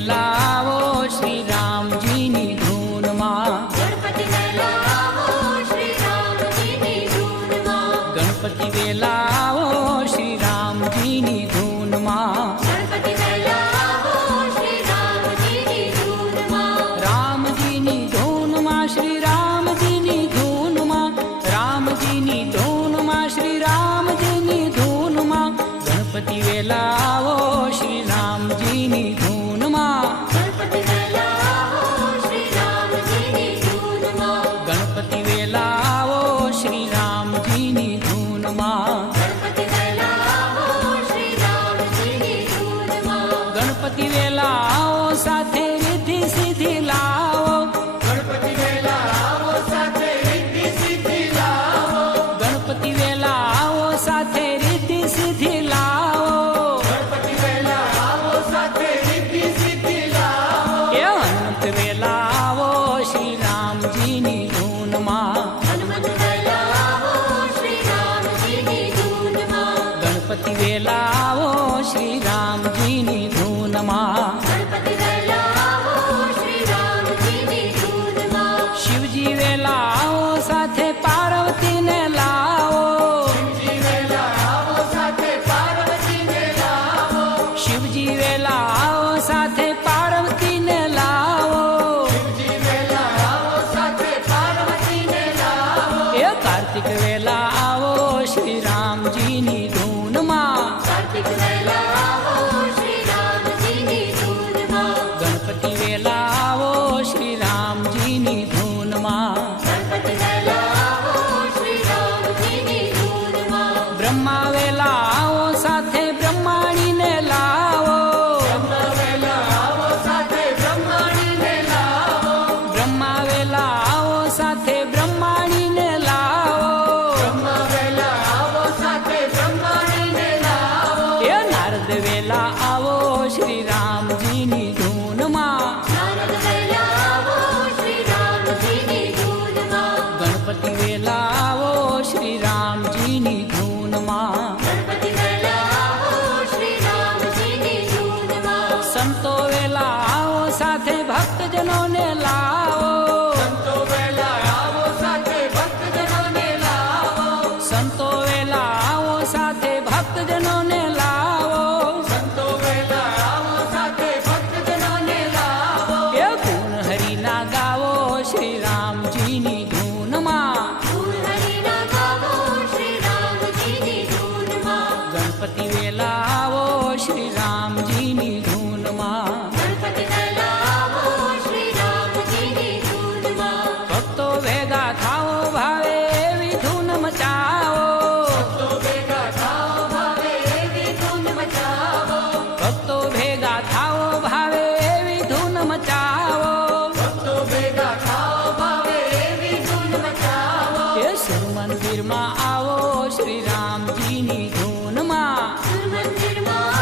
વેલા આવો શ્રી રામજીની ધૂનમાં, ગણપતિ વેલા આવો શ્રી રામજીની ધૂનમાં, ગણપતિ વેલા આવો શ્રી રામજીની ધૂનમાં, ગણપતિ વેલા આવો શ્રી રામજીની ધૂનમાં, રામજીની ધૂનમાં શ્રી રામજીની ધૂનમાં, રામજીની ધૂનમાં શ્રી રામજીની ધૂનમાં, ગણપતિ વેલા આવો શ્રી રામજીની ધૂનમાં, ગણપતિ વેલા આવો શ્રી રામજીની ધૂનમાં, ગણપતિ વેલા આવો શ્રી રામજીની ધૂનમાં, ગણપતિ વેલા આવો શ્રી રામજીની ધૂનમાં, ગણપતિ વેલા આવો સાથે રિદ્ધિ સિદ્ધિ લાવો, ગણપતિ વેલા આવો સાથે રિદ્ધિ સિદ્ધિ લાવો, ગણપતિ વેલા આવો સાથે રિદ્ધિ સિદ્ધિ લાવો, ગણપતિ વેલા આવો સાથે રિદ્ધિ સિદ્ધિ લાવો, એ અનંત વેલા આવો શ્રી રામજીની ધૂનમાં, હનુમંત વેલા આવો શ્રી રામજીની ધૂનમાં, ગણપતિ વેલા આવો શ્રી રામજીની ધૂનમાં, ગણપતિ વેલા આવો શ્રી રામજીની ધૂનમાં, શિવજી વેલા આવો સાથે પાર્વતીને લાવો, શિવજી વેલા આવો સાથે પાર્વતીને લાવો, શિવજી વેલા આવો સાથે પાર્વતીને લાવો, શિવજી વેલા આવો સાથે પાર્વતીને લાવો, એ કાર્તિક વેલા આવો શ્રી રામજીની ધૂનમાં, કાર્તિક વેલા આવો શ્રી રામજીની ધૂનમાં, ગણપતિ વેલા આવો શ્રી રામજીની ધૂનમાં, ગણપતિ વેલા આવો શ્રી રામજીની ધૂનમાં, બ્રહ્મા વેલા આવો સાથે બ્રહ્માણીને લાવો, બ્રહ્મા વેલા આવો સાથે બ્રહ્માણીને લાવો, બ્રહ્મા વેલા આવો સાથે બ્રહ્માણીને લાવો, બ્રહ્મા વેલા આવો સાથે બ્રહ્માણીને લાવો, એ નારદ વેલા આવો શ્રી રામજીની ધૂનમાં, નારદ વેલા આવો શ્રી રામજીની ધૂનમાં, ગણપતિ વેલા આવો શ્રી રામજીની ધૂનમાં, ગણપતિ વેલા આવો શ્રી રામજીની ધૂનમાં, સંતો વેલા આવો સાથે ભક્તજનોને લાવો, સંતો વેલા આવો સાથે ભક્તજનોને લાવો, સંતો વેલા આવો સાથે ભક્તજનોને લાવો, સંતો વેલા આવો સાથે ભક્તજનોને લાવો, એ ગુણ હરિના ગાવો શ્રી રામજીની ધૂનમાં, ગુણ હરિના ગાવો શ્રી રામજીની ધૂનમાં, ગણપતિ વેલા આવો શ્રી રામજીની ધૂનમાં, ગણપતિ વેલા આવો શ્રી રામજીની ધૂનમાં, ભક્તો ભેગા થાઓ ભાવે એવી ધૂન મચાવો, તો ભેગા થાઓ ભાવે એવી ધૂન મચાવો, ભક્તો ભેગા થાઓ ભાવે એવી ધૂન મચાવો, તો ભેગા થાઓ ભાવે એવી ધૂન મચાવો, એ સુર મંદિરમાં આવો શ્રી રામજીની ધૂનમાં, મંદિરમાં